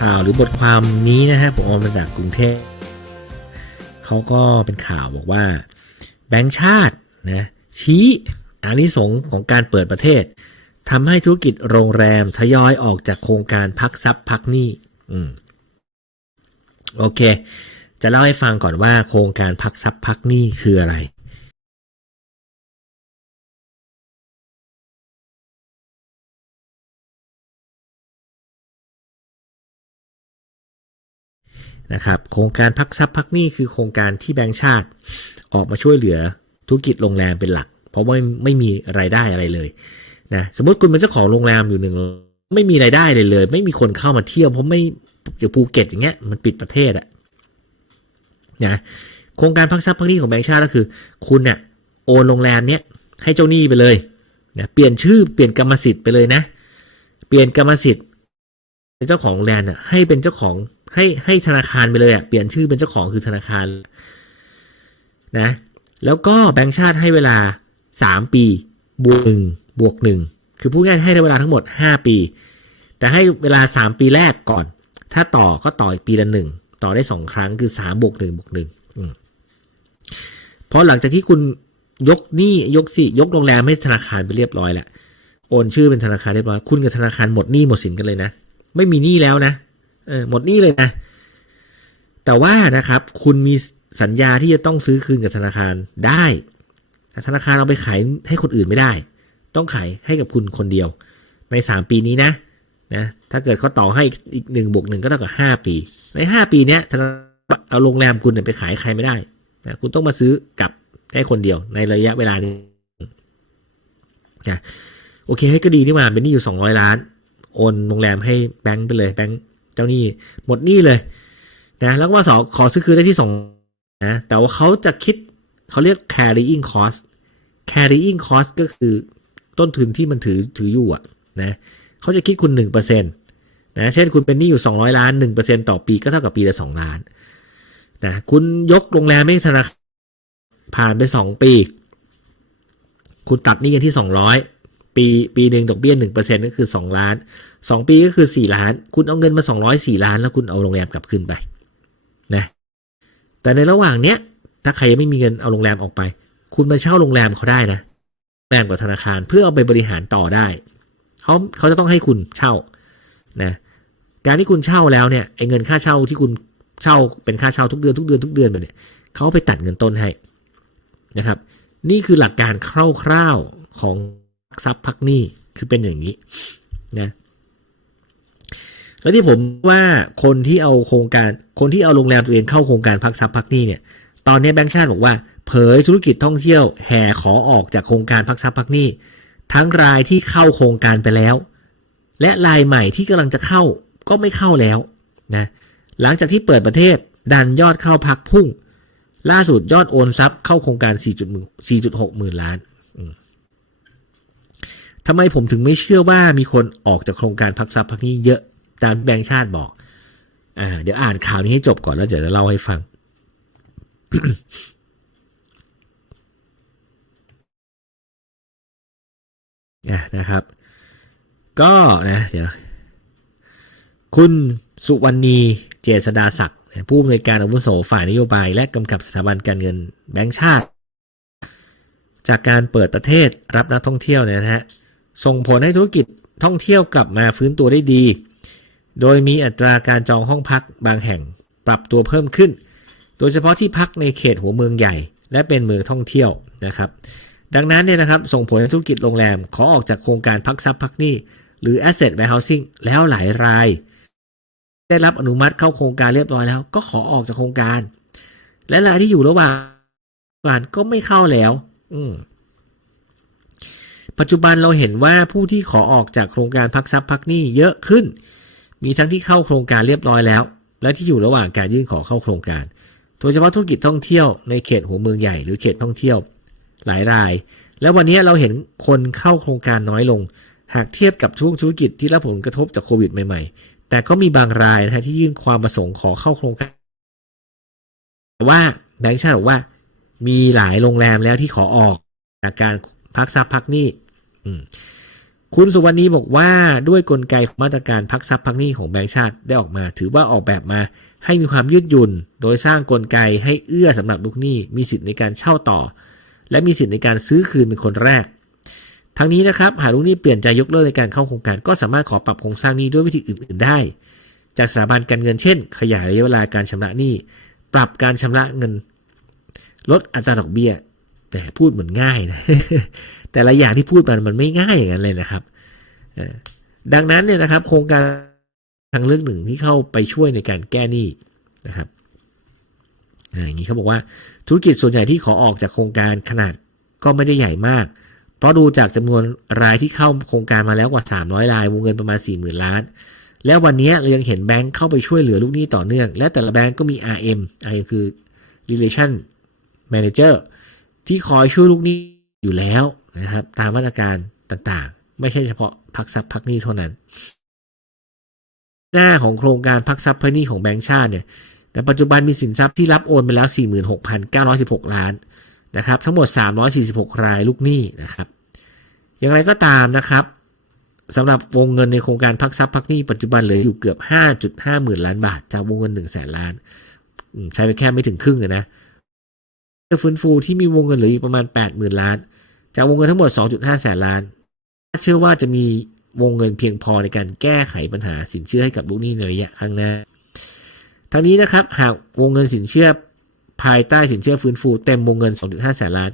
ข่าวหรือบทความนี้นะฮะผมเอามาจากกรุงเทพเขาก็เป็นข่าวบอกว่า แบงก์ชาตินะชี้อานิสงส์ของการเปิดประเทศทำให้ธุรกิจโรงแรมทยอยออกจากโครงการพักทรัพย์พักหนี้อืมโอเค จะเล่าให้ฟังก่อนว่าโครงการพักทรัพย์พักหนี้คืออะไร นะครับโครงการพักทรัพย์พักหนี้คือโครงการที่แบงก์ชาติออกมาช่วยเหลือธุรกิจโรงแรมเป็นหลัก เพราะว่าไม่ไม่มีรายได้อะไรเลยนะสมมติคุณเป็นเจ้าของโรงแรมอยู่หนึ่งไม่มีรายได้เลยเลย ไม่มีคนเข้ามาเที่ยวเพราะไม่อย่างภูเก็ตอย่างเงี้ยมันปิดประเทศอะนะโครงการพักทรัพย์พักหนี้ของแบงก์ชาติก็คือ คุณเนี่ยโอนโรงแรมเนี้ยให้เจ้าหนี้ไปเลยนะเปลี่ยนชื่อเปลี่ยนกรรมสิทธิ์ไปเลยนะ เปลี่ยนกรรมสิทธิ์ เป็นเจ้าของโรงแรมน่ะ ให้เป็นเจ้าของให้ให้ธนาคารไปเลยอะเปลี่ยนชื่อเป็นเจ้าของคือธนาคารนะ แล้วก็แบงก์ชาติให้เวลาสามปีบวกหนึ่งบวกหนึ่งคือพูดง่ายให้เวลาทั้งหมดห้าปี แต่ให้เวลาสามปีแรกก่อน ถ้าต่อก็ต่ออีกปีละหนึ่งต่อได้สองครั้งคือสามบวกหนึ่งบวกหนึ่งอืมเพราะหลังจากที่คุณยกหนี้ยกสิยกโรงแรมให้ธนาคารไปเรียบร้อยแล้วโอนชื่อเป็นธนาคารเรียบร้อยคุณกับธนาคารหมดหนี้หมดสินกันเลยนะ ไม่มีหนี้แล้วนะเออหมดหนี้เลยนะ แต่ว่านะครับ คุณมีสัญญาที่จะต้องซื้อคืนกับธนาคารได้แต่ธนาคารเอาไปขายให้คนอื่นไม่ได้ ต้องขายให้กับคุณคนเดียว ในสามปีนี้นะนะถ้าเกิดเขาต่อให้อีกหนึ่งบวกหนึ่งก็เท่ากับห้าปี ในห้าปีเนี้ยธนาคารเอาโรงแรมคุณเนี่ยไปขายใครไม่ได้นะคุณต้องมาซื้อกลับให้คนเดียวในระยะเวลานี้นะโอเคให้ก็ดีที่มาเป็นหนี้อยู่สองร้อยล้าน โอนโรงแรมให้แบงค์ไปเลยแบงค์เจ้าหนี้หมดหนี้เลยนะแล้วก็มาสอขอซื้อคืนได้ที่สองนะแต่ว่าเขาจะคิดเขาเรียก carrying cost carrying cost ก็คือต้นทุนที่มันถือถืออยู่อะนะเขาจะคิดคุณหนึ่งเปอร์เซ็นตนะเช่นคุณเป็นหนี้อยู่สองร้อยล้านหนึ่งเปอร์เซ็นต่อปีก็เท่ากับปีละสองล้านนะคุณยกโรงแรมให้ธนาคารผ่านไปสองปี คุณตัดหนี้กันที่สองร้อย ปีปีหนึ่งดอกเบี้ยหนึ่งเปอร์เซ็นก็คือสองล้านสองปีก็คือสี่ล้าน คุณเอาเงินมาสองร้อยสี่ล้าน แล้วคุณเอาโรงแรมกลับคืนไปนะแต่ในระหว่างเนี้ย ถ้าใครยังไม่มีเงินเอาโรงแรมออกไป คุณมาเช่าโรงแรมเขาได้นะโรงแรมกับธนาคารเพื่อเอาไปบริหารต่อได้เขาเขาจะต้องให้คุณเช่านะการที่คุณเช่าแล้วเนี่ยไอ้เงินค่าเช่าที่คุณเช่าเป็นค่าเช่าทุกเดือนทุกเดือนทุกเดือนไปเนี่ยเขาไปตัดเงินต้นให้นะครับ นี่คือหลักการคร่าวๆของ ทรัพย์พักหนี้คือเป็นอย่างนี้นะแล้วที่ผมว่าคนที่เอาโครงการคนที่เอาโรงแรมตัวเองเข้าโครงการพักทรัพย์พักหนี้เนี่ยตอนนี้แบงค์ชาติบอกว่าเผยธุรกิจท่องเที่ยวแห่ขอออกจากโครงการพักทรัพย์พักหนี้ทั้งรายที่เข้าโครงการไปแล้ว และรายใหม่ที่กำลังจะเข้าก็ไม่เข้าแล้วนะหลังจากที่เปิดประเทศดันยอดเข้าพักพุ่ง ล่าสุดยอดโอนทรัพย์เข้าโครงการ 4.6 หมื่นล้าน ทำไมผมถึงไม่เชื่อว่ามีคนออกจากโครงการพักทรัพย์พักนี้เยอะตามแบงค์ชาติบอกอ่าเดี๋ยวอ่านข่าวนี้ให้จบก่อนแล้วเดี๋ยวจะเล่าให้ฟังอะนะครับ ก็นะเดี๋ยวคุณสุวรรณีเจษดาศักดิ์ผู้อำนวยการอาวุโสฝ่ายนโยบาย และกำกับสถาบันการเงินแบงก์ชาติ จากการเปิดประเทศรับนักท่องเที่ยวเนี่ยนะฮะ ส่งผลให้ธุรกิจท่องเที่ยวกลับมาฟื้นตัวได้ดี โดยมีอัตราการจองห้องพักบางแห่งปรับตัวเพิ่มขึ้น โดยเฉพาะที่พักในเขตหัวเมืองใหญ่ และเป็นเมืองท่องเที่ยวนะครับ ดังนั้นเนี่ยนะครับส่งผลให้ธุรกิจโรงแรม ขอออกจากโครงการพักทรัพย์พักหนี้ หรือ asset warehousing แล้วหลายราย ได้รับอนุมัติเข้าโครงการเรียบร้อยแล้ว ก็ขอออกจากโครงการ และรายที่อยู่ระหว่างการก็ไม่เข้าแล้ว อืม ปัจจุบันเราเห็นว่าผู้ที่ขอออกจากโครงการพักทรัพย์พักหนี้เยอะขึ้น มีทั้งที่เข้าโครงการเรียบร้อยแล้ว และที่อยู่ระหว่างการยื่นขอเข้าโครงการ โดยเฉพาะธุรกิจท่องเที่ยวในเขตหัวเมืองใหญ่หรือเขตท่องเที่ยว หลายราย แล้ววันนี้เราเห็นคนเข้าโครงการน้อยลง หากเทียบกับทุกธุรกิจที่รับผลกระทบจากโควิดใหม่ๆ แต่ก็มีบางรายนะฮะที่ยื่นความประสงค์ขอเข้าโครงการแต่ว่าแบงค์ชาติบอกว่า มีหลายโรงแรมแล้วที่ขอออกจากการพักทรัพย์พักหนี้ คุณสุวรรณีบอกว่าด้วยกลไกของมาตรการพักทรัพย์พักหนี้ของแบงก์ชาติได้ออกมา ถือว่าออกแบบมาให้มีความยืดหยุ่น โดยสร้างกลไกให้เอื้อสำหรับลูกหนี้ มีสิทธิ์ในการเช่าต่อ และมีสิทธิ์ในการซื้อคืนเป็นคนแรกทั้งนี้นะครับหากลูกหนี้เปลี่ยนใจยกเลิกในการเข้าโครงการ ก็สามารถขอปรับโครงสร้างหนี้ด้วยวิธีอื่น ๆ ได้ จากสถาบันการเงินเช่น ขยายระยะเวลาการชำระหนี้ ปรับการชำระเงิน ลดอัตราดอกเบี้ย แต่พูดเหมือนง่ายนะแต่ละอย่างที่พูดมันมันไม่ง่ายอย่างนั้นเลยนะครับดังนั้นเนี่ยนะครับ โครงการทางเลือกหนึ่งที่เข้าไปช่วยในการแก้หนี้นะครับอย่างนี้เขาบอกว่าธุรกิจส่วนใหญ่ที่ขอออกจากโครงการขนาดก็ไม่ได้ใหญ่มาก เพราะดูจากจำนวนรายที่เข้าโครงการมาแล้วกว่า 300 รายวงเงินประมาณ 40,000 ล้าน และวันนี้เรายังเห็นแบงค์เข้าไปช่วยเหลือลูกหนี้ต่อเนื่อง และแต่ละแบงค์ก็มี RM RM คือ relation manager ที่คอยช่วยลูกหนี้อยู่แล้วนะครับ ตามมาตรการต่างๆ ไม่ใช่เฉพาะพักทรัพย์พักหนี้เท่านั้น หน้าของโครงการพักทรัพย์พักหนี้ของแบงก์ชาติเนี่ยในปัจจุบันมีสินทรัพย์ที่รับโอนไปแล้ว 46,916 ล้านนะครับ ทั้งหมด 346 รายลูกหนี้นะครับ อย่างไรก็ตามนะครับสำหรับวงเงินในโครงการพักทรัพย์พักหนี้ปัจจุบันเหลืออยู่เกือบ 5.5 หมื่นล้านบาท จากวงเงิน 1 แสนล้าน ใช้ไปแค่ไม่ถึงครึ่งเลยนะ จะฟื้นฟูที่มีวงเงินเหลืออยู่ประมาณ 80,000 ล้าน จากวงเงินทั้งหมด 2.5 แสนล้าน เชื่อว่าจะมีวงเงินเพียงพอในการแก้ไขปัญหาสินเชื่อให้กับลูกหนี้ในระยะข้างหน้า ทั้งนี้นะครับหากวงเงินสินเชื่อภายใต้สินเชื่อฟื้นฟูเต็มวงเงิน 2.5 แสนล้าน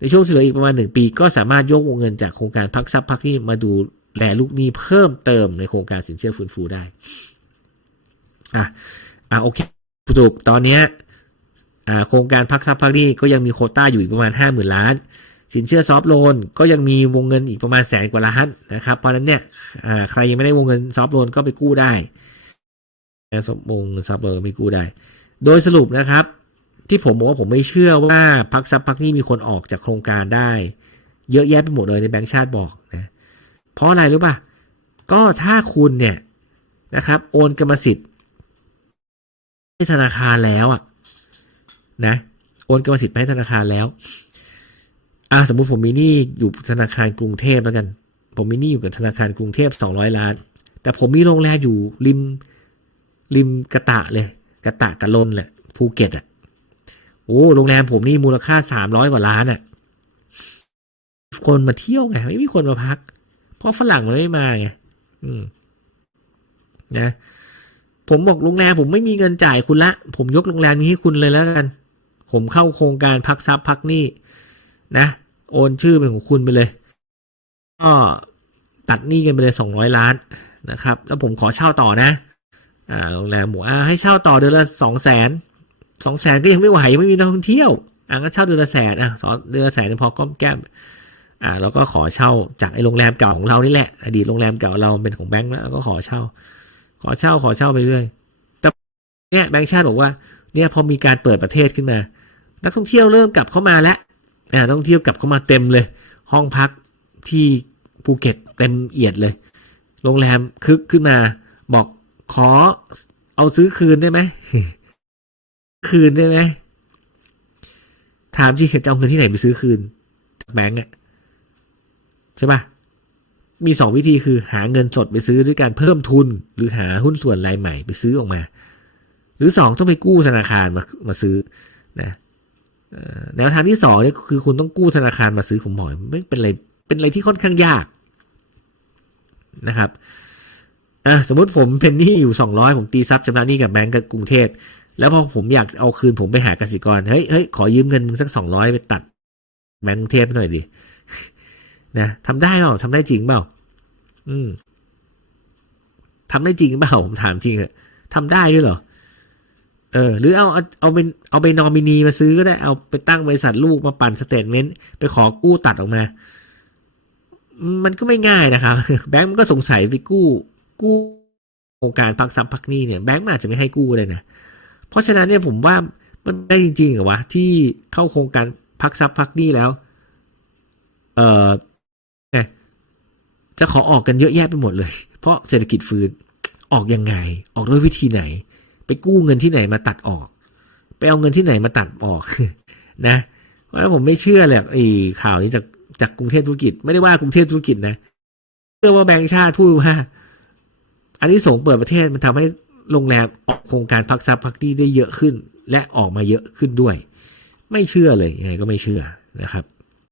ในช่วงที่เหลืออีกประมาณ 1 ปี ก็สามารถยกวงเงินจากโครงการพักทรัพย์พักหนี้มาดูแลลูกหนี้เพิ่มเติมในโครงการสินเชื่อฟื้นฟูได้ อะ อะโอเคสรุปตอนเนี้ย โครงการพักทรัพพักหนี้ก็ยังมีโคต้าอยู่อีกประมาณ 5 0,000 ล้าน สินเชื่อซอฟท์โลนก็ยังมีวงเงินอีกประมาณแสนกว่าล้านนะครับเพราะนั้นเนี่ยใครยังไม่ได้วงเงินซอฟท์โลนก็ไปกู้ได้นสมงเงินซอฟท์ไม่กู้ได้ โดยสรุปนะครับ ที่ผมบอกว่าผมไม่เชื่อว่าพักทรัพย์พักนี้มีคนออกจากโครงการได้ เยอะแยะไปหมดเลยในแบงก์ชาติบอกนะเพราะอะไรรู้ป่ะก็ถ้าคุณเนี่ยนะครับ โอนกรรมสิทธิ์ให้ธนาคารแล้วอะ นะ โอนกรรมสิทธิ์ไปให้ธนาคารแล้วอ่าสมมุติผมมีหนี้อยู่ธนาคารกรุงเทพแล้วกัน ผมมีหนี้อยู่กับธนาคารกรุงเทพสองร้อยล้าน แต่ผมมีโรงแรมอยู่ริมริมกระตะเลย กระตะกระลนแหละภูเก็ตอะโอ้โรงแรมผมนี่มูลค่าสามร้อยกว่าล้านอะ คนมาเที่ยวไงไม่มีคนมาพัก เพราะฝรั่งมันไม่มาไงอืม นะ ผมบอกโรงแรมผมไม่มีเงินจ่ายคุณละ ผมยกโรงแรมนี้ให้คุณเลยแล้วกัน ผมเข้าโครงการพักทรัพย์พักหนี้นะ โอนชื่อเป็นของคุณไปเลย ก็ตัดหนี้กันไปเลยสองร้อยล้านนะครับ แล้วผมขอเช่าต่อนะ อ่าโรงแรมบอกอ่าให้เช่าต่อเดือนละสองแสนสองแสนก็ยังไม่ไหวไม่มีนักท่องเที่ยวอ่าก็เช่าเดือนละแสนอะสองเดือนละแสนพอก้มแก้มอ่าเราก็ขอเช่าจากไอ้โรงแรมเก่าของเรานี่แหละ อดีตโรงแรมเก่าเราเป็นของแบงค์แล้วก็ขอเช่า ขอเช่าขอเช่าไปเรื่อยแต่เนี่ยแบงค์ชาติบอกว่า เนี่ยพอมีการเปิดประเทศขึ้นมา นักท่องเที่ยวเริ่มกลับเข้ามาแล้วอ่านักท่องเที่ยวกลับเข้ามาเต็มเลย ห้องพักที่ภูเก็ตเต็มเอียดเลย โรงแรมคึกขึ้นมาบอกขอเอาซื้อคืนได้ไหมคืนได้ไหมถามจริงจะเอาเงินที่ไหนไปซื้อคืนจากแบงก์อะใช่ปะมีสองวิธีคือหาเงินสดไปซื้อด้วยการเพิ่มทุน หรือหาหุ้นส่วนรายใหม่ไปซื้อออกมา หรือสองต้องไปกู้ธนาคารมามาซื้อนะแนวทางที่สองนี่คือคุณต้องกู้ธนาคารมาซื้อผมบอกไม่เป็นอะไรเป็นอะไรที่ค่อนข้างยากนะครับอะสมมติผมเป็นหนี้อยู่สองร้อยผมตีซับชำระหนี้กับแบงก์กับกรุงเทพแล้วพอผมอยากเอาคืนผมไปหากสิกรเฮ้ยเฮ้ยขอยืมเงินมึงสักสองร้อยไปตัดแบงก์กรุงเทพหน่อยดินะทำได้เปล่าทำได้จริงเปล่า อืมทำได้จริงเปล่าผมถามจริงอะทำได้ด้วยเหรอ เออหรือเอาเอาเอาเป็นเอาไปนอมินีมาซื้อก็ได้เอาไปตั้งบริษัทลูกมาปั่นสเตทเมนต์ไปขอกู้ตัดออกมา มันก็ไม่ง่ายนะครับ แบงก์มันก็สงสัยไปกู้ กู้โครงการพักทรัพย์พักนี้เนี่ยแบงก์อาจจะไม่ให้กู้เลยนะ เพราะฉะนั้นเนี่ยผมว่ามันได้จริงๆเหรอวะที่เข้าโครงการพักทรัพย์พักนี้แล้ว เออจะขอออกกันเยอะแยะไปหมดเลย เพราะเศรษฐกิจฟื้นออกยังไง ออกด้วยวิธีไหน ไปกู้เงินที่ไหนมาตัดออก ไปเอาเงินที่ไหนมาตัดออกนะ เพราะฉะนั้นผมไม่เชื่อเลยไอ้ข่าวนี้จากจากกรุงเทพธุรกิจ ไม่ได้ว่ากรุงเทพธุรกิจนะเชื่อว่าแบงก์ชาติพูดว่าอันนี้ส่งเปิดประเทศมันทำให้โรงแรมออกโครงการพักทรัพย์พักหนี้ได้เยอะขึ้น และออกมาเยอะขึ้นด้วย ไม่เชื่อเลยยังไงก็ไม่เชื่อนะครับ